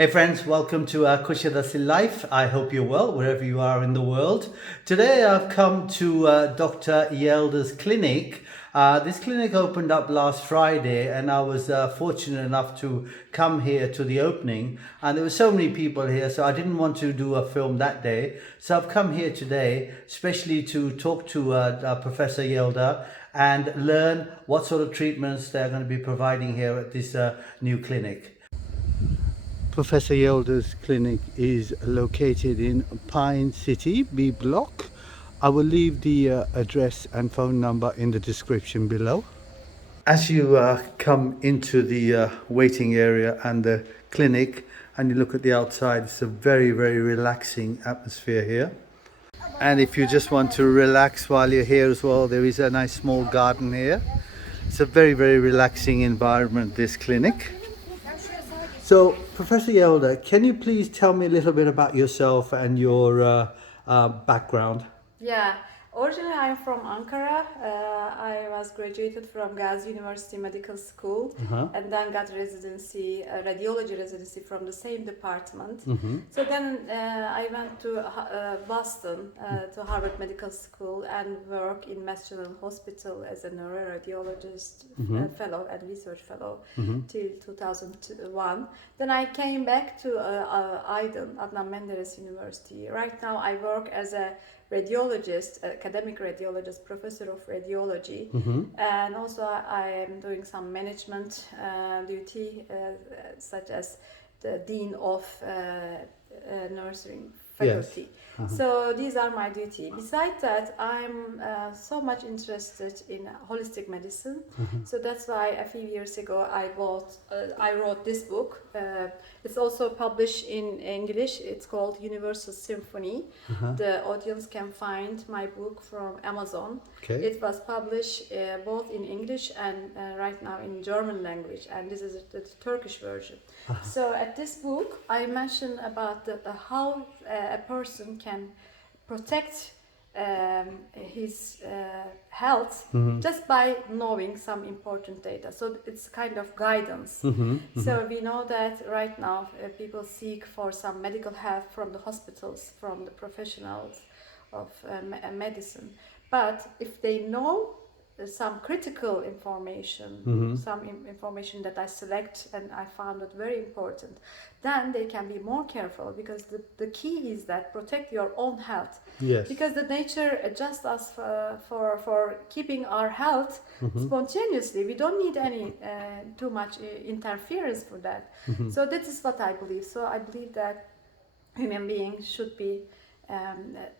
Hey friends, welcome to Kusadasi Life. I hope you're well wherever you are in the world. Today I've come to Dr. Yelda's clinic. This clinic opened up last Friday and I was fortunate enough to come here to the opening, and there were so many people here, so I didn't want to do a film that day. So I've come here today especially to talk to Professor Yelda and learn what sort of treatments they're going to be providing here at this new clinic. Professor Yelda's clinic is located in Pine City, B Block. I will leave the address and phone number in the description below. As you come into the waiting area and the clinic and you look at the outside, it's a very, very relaxing atmosphere here. And if you just want to relax while you're here as well, there is a nice small garden here. It's a very, very relaxing environment, this clinic. So, Professor Yelda, can you please tell me a little bit about yourself and your background? Yeah, originally I'm from Ankara. I was graduated from Gazi University Medical School and then got residency, radiology residency from the same department. So then I went to Boston to Harvard Medical School and work in Mass General Hospital as a neuroradiologist fellow and research fellow till 2001. Then I came back to Aydın, Adnan Menderes University. Right now I work as a radiologist, academic radiologist, professor of radiology, and also I am doing some management duty, such as the dean of nursing faculty. Yes. So these are my duty. Besides that, I'm so much interested in holistic medicine. So that's why a few years ago I wrote this book. It's also published in English. It's called Universal Symphony. The audience can find my book from Amazon. Okay. It was published both in English and right now in German language, and this is the Turkish version. So at this book I mention about how a person can protect his health just by knowing some important data. So it's kind of guidance. So we know that right now people seek for some medical help from the hospitals, from the professionals of medicine. But if they know some critical information, some information that I select and I found it very important, then they can be more careful, because the key is that protect your own health. Yes. Because the nature adjusts us for keeping our health spontaneously. We don't need any too much interference for that. So that is what I believe. So I believe that human beings should be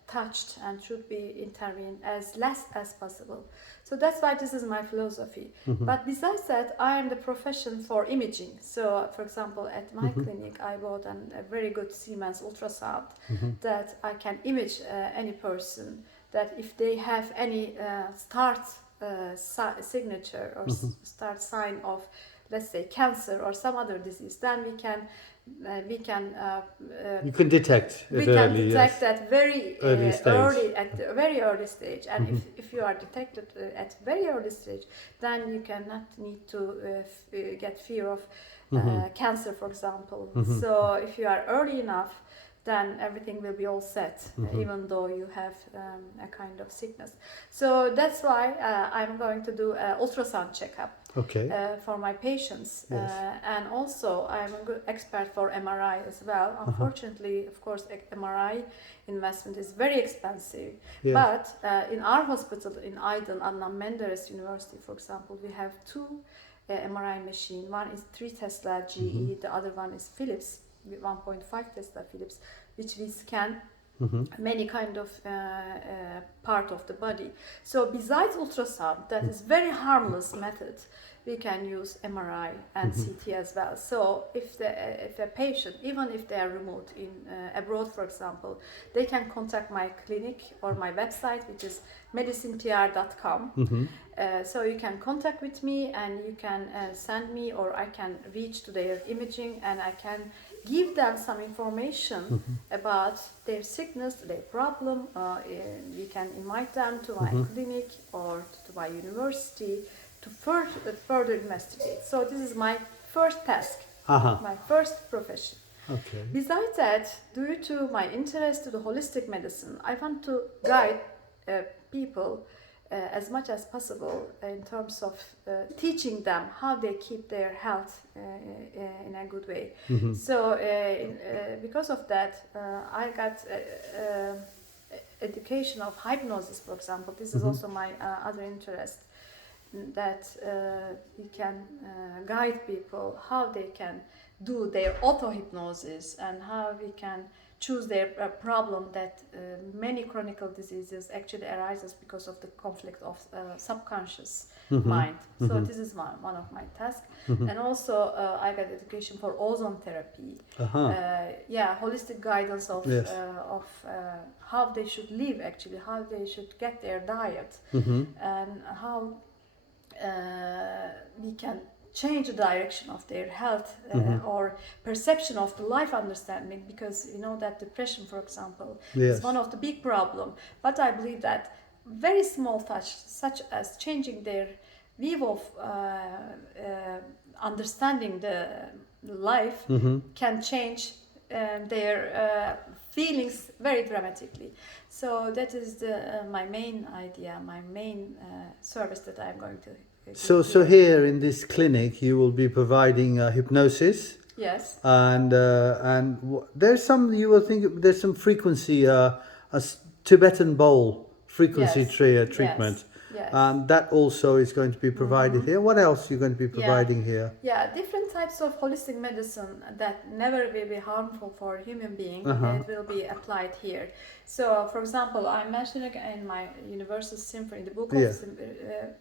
touched and should be intervened as less as possible. So that's why this is my philosophy. But besides that, I am the profession for imaging. So for example, at my clinic I bought a very good Siemens ultrasound that I can image any person, that if they have any start signature or start sign of, let's say, cancer or some other disease, then we can you can detect that very early, at the very early stage. And if you are detected at very early stage, then you cannot need to get fear of cancer, for example. So if you are early enough, then everything will be all set, even though you have a kind of sickness. So that's why I'm going to do an ultrasound checkup for my patients. Yes. And also I'm a good expert for MRI as well. Unfortunately, of course, MRI investment is very expensive. Yes. But in our hospital in Aydın, Adnan Menderes University, for example, we have two MRI machines. One is 3 Tesla GE, the other one is Philips, 1.5 Tesla Philips, which we scan many kind of part of the body. So besides ultrasound, that is very harmless method, we can use MRI and CT as well. So if a patient, even if they are remote in abroad, for example, they can contact my clinic or my website, which is medicinepr.com. So you can contact with me and you can send me, or I can reach to their imaging and I can give them some information about their sickness, their problem. We can invite them to my clinic or to my university to further investigate. So this is my first task, my first profession. Okay. Besides that, due to my interest to the holistic medicine, I want to guide people as much as possible in terms of teaching them how they keep their health in a good way. So because of that, I got education of hypnosis, for example. This is also my other interest, that we can guide people how they can do their auto-hypnosis and how we can choose their problem that many chronic diseases actually arises because of the conflict of subconscious mind. So this is one of my tasks. And also I got education for ozone therapy. Holistic guidance of how they should live, actually, how they should get their diet, and how we can change the direction of their health or perception of the life understanding, because you know that depression, for example, is one of the big problem. But I believe that very small touch, such as changing their view of understanding the life, can change their feelings very dramatically. So that is my main idea, my main service that I'm going to. So here in this clinic, you will be providing hypnosis. Yes. And there's some, you will think there's some frequency, a Tibetan bowl frequency treatment. Yes. And that also is going to be provided here. What else are you going to be providing here? Yeah, different types of holistic medicine that never will be harmful for a human being, that will be applied here. So, for example, I'm mentioning in my Universal Symphony, the book of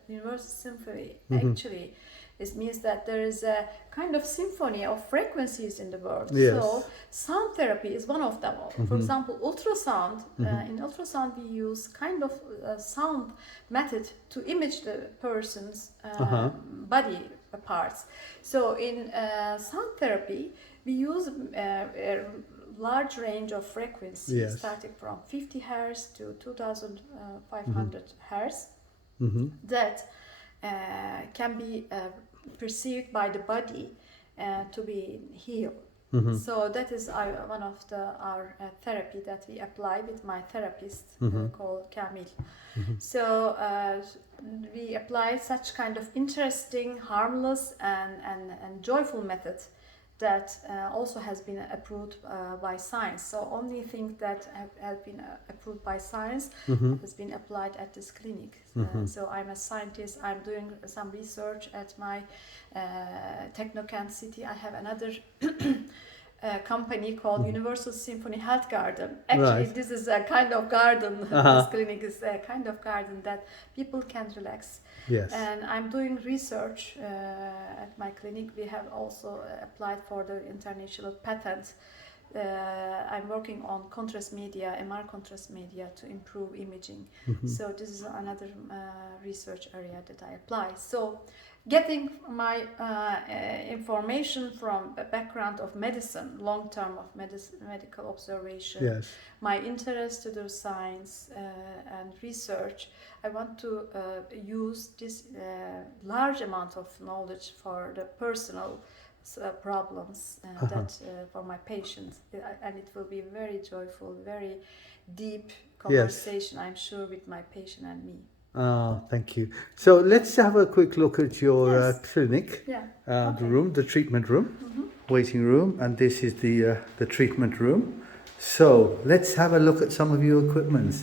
Universal Symphony, actually, it means that there is a kind of symphony of frequencies in the world. So sound therapy is one of them. For example, ultrasound. In ultrasound, we use kind of sound method to image the person's body parts. So in sound therapy, we use a large range of frequencies, starting from 50 hertz to 2500 hertz, that can be perceived by the body to be healed. So that is one of our therapy that we apply with my therapist called Kamil. So we apply such kind of interesting, harmless and joyful method that also has been approved by science. So only thing that have been approved by science has been applied at this clinic. So I'm a scientist. I'm doing some research at my Technocant city. I have another company called Universal Symphony Health Garden. Actually, this is a kind of garden. This clinic is a kind of garden that people can relax. And I'm doing research at my clinic. We have also applied for the international patent. I'm working on contrast media, MR contrast media, to improve imaging. So this is another research area that I apply. So getting my information from a background of medicine, long term of medical observation, my interest to do science and research, I want to use this large amount of knowledge for the personal problems that for my patients, and it will be very joyful, very deep conversation, I'm sure, with my patient and me. Oh, thank you. So let's have a quick look at your clinic, the room, the treatment room, waiting room, and this is the treatment room. So let's have a look at some of your equipment.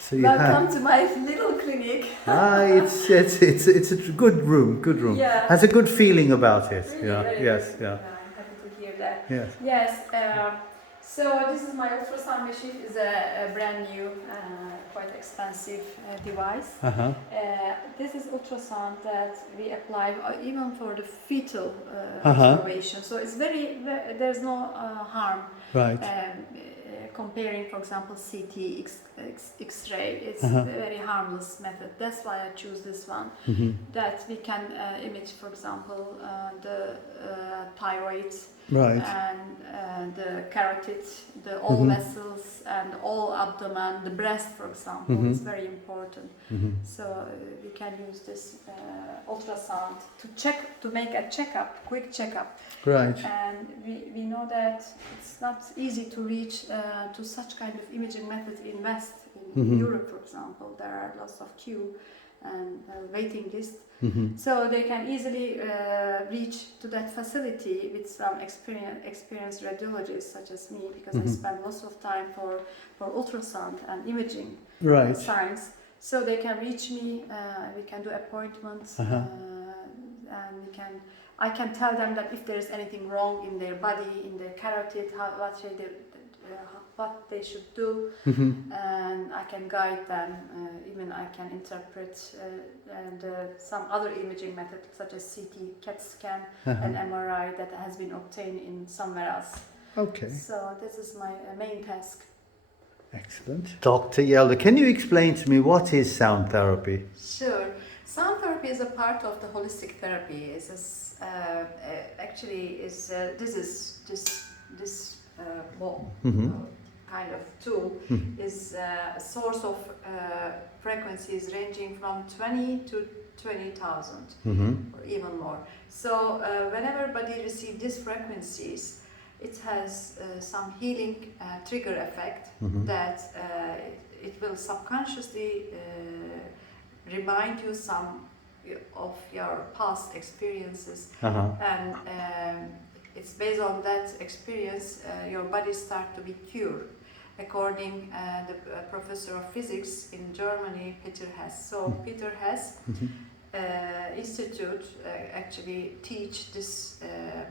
So you Welcome to my little clinic. It's a good room. Yeah. Has a good feeling about it. Really, Yeah. very Yes. good. Yeah. I'm happy to hear that. Yes. Yes. So this is my ultrasound machine. Is a brand new, quite expensive device. This is ultrasound that we apply even for the fetal observation. So it's there's no harm. Right. Comparing, for example, CT, X-ray, it's a very harmless method. That's why I choose this one. That we can image, for example, the thyroid and the carotid, all vessels, and all abdomen, the breast, for example, is very important. So we can use this ultrasound to make a checkup, quick checkup. Right. And we know that it's not easy to reach to such kind of imaging method in West. In Europe, for example, there are lots of queue and waiting list. So they can easily reach to that facility with some experienced radiologists such as me, because I spend lots of time for ultrasound and imaging science. So they can reach me, we can do appointments, and I can tell them that if there is anything wrong in their body, in their carotid, what they should do, and I can guide them. Even I can interpret and some other imaging methods such as CT, CAT scan, and MRI that has been obtained in somewhere else. Okay. So this is my main task. Excellent. Dr. Yelda, can you explain to me what is sound therapy? Sure. Sound therapy is a part of the holistic therapy. It's this ball kind of tool is a source of frequencies ranging from 20 to 20,000 or even more. So whenever body receives these frequencies, it has some healing trigger effect that it will subconsciously remind you some of your past experiences, and it's based on that experience your body start to be cured, according the professor of physics in Germany, Peter Hess. So Peter Hess Institute actually teach this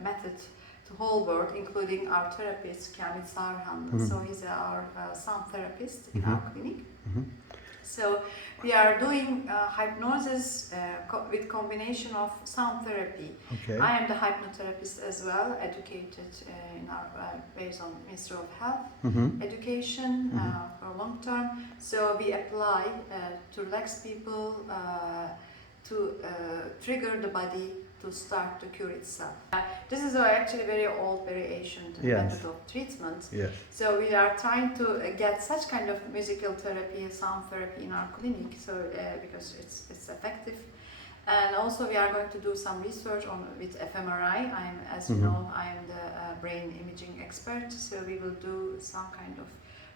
method to whole world, including our therapist Kamil Sarhan. So he's our sound therapist in our clinic. So we are doing hypnosis with combination of sound therapy. Okay. I am the hypnotherapist as well, educated in our based on Ministry of Health education for long term. So we apply to relax people, to trigger the body to start to cure itself. This is actually very old, very ancient method of treatment. Yes. So we are trying to get such kind of musical therapy, sound therapy in our clinic. So because it's effective, and also we are going to do some research with fMRI. As you know, I am the brain imaging expert. So we will do some kind of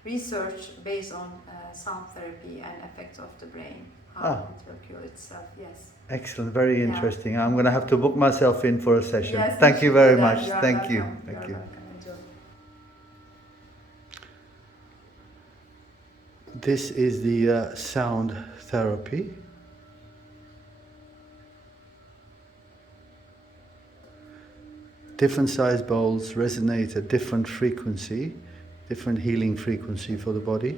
research based on sound therapy and effects of the brain. How it will cure itself, yes. Excellent, very interesting. I'm going to have to book myself in for a session. Yes, Thank you very much. You Thank you. welcome. Thank You're you. welcome. Enjoy. This is the sound therapy. Different size bowls resonate at different frequency, different healing frequency for the body.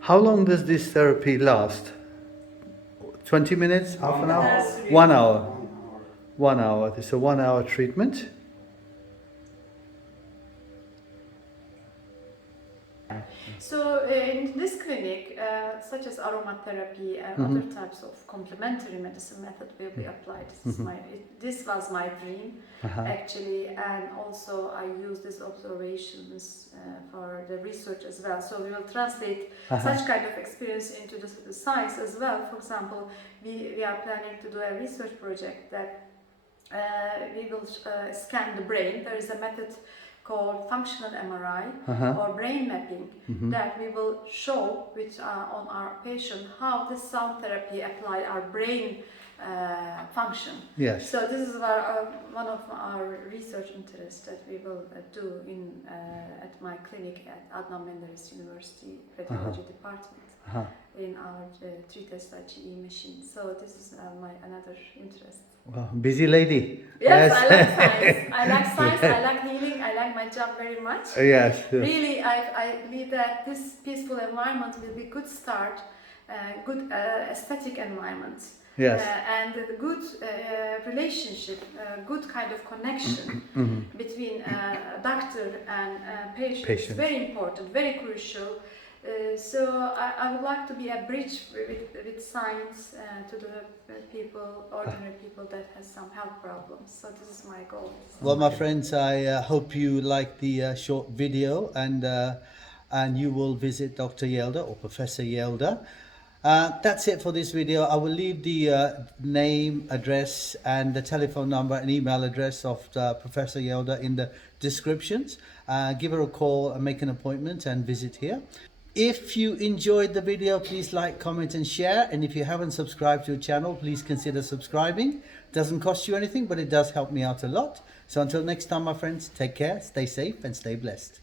How long does this therapy last? 20 minutes? Half an hour? 1 hour. 1 hour. It's a 1 hour treatment. So in this clinic, such as aromatherapy and other types of complementary medicine method will be applied. This was my dream, actually, and also I use these observations for the research as well. So we will translate such kind of experience into the science as well. For example, we are planning to do a research project that we will scan the brain. There is a method called functional MRI or brain mapping that we will show on our patient how this sound therapy apply our brain function. Yes. So this is one of our research interests that we will do at my clinic at Adnan Menderes University Radiology Department in our 3 Tesla GE machine. So this is my another interest. Wow, busy lady. Yes, Yes. I like science. I like science. I like healing. I like my job very much. Yes. Really, I believe that this peaceful environment will be good start, good aesthetic environment. Yes. And a good relationship, good kind of connection between doctor and patient is very important, very crucial. So I would like to be a bridge with science to the people, ordinary people that has some health problems. So this is my goal. Well, my friends, I hope you like the short video, and you will visit Dr. Yelda or Professor Yelda. That's it for this video. I will leave the name, address, and the telephone number and email address of Professor Yelda in the descriptions. Give her a call and make an appointment and visit here. If you enjoyed the video, please like, comment, and share. And if you haven't subscribed to the channel, please consider subscribing. It doesn't cost you anything, but it does help me out a lot. So until next time, my friends, take care, stay safe, and stay blessed.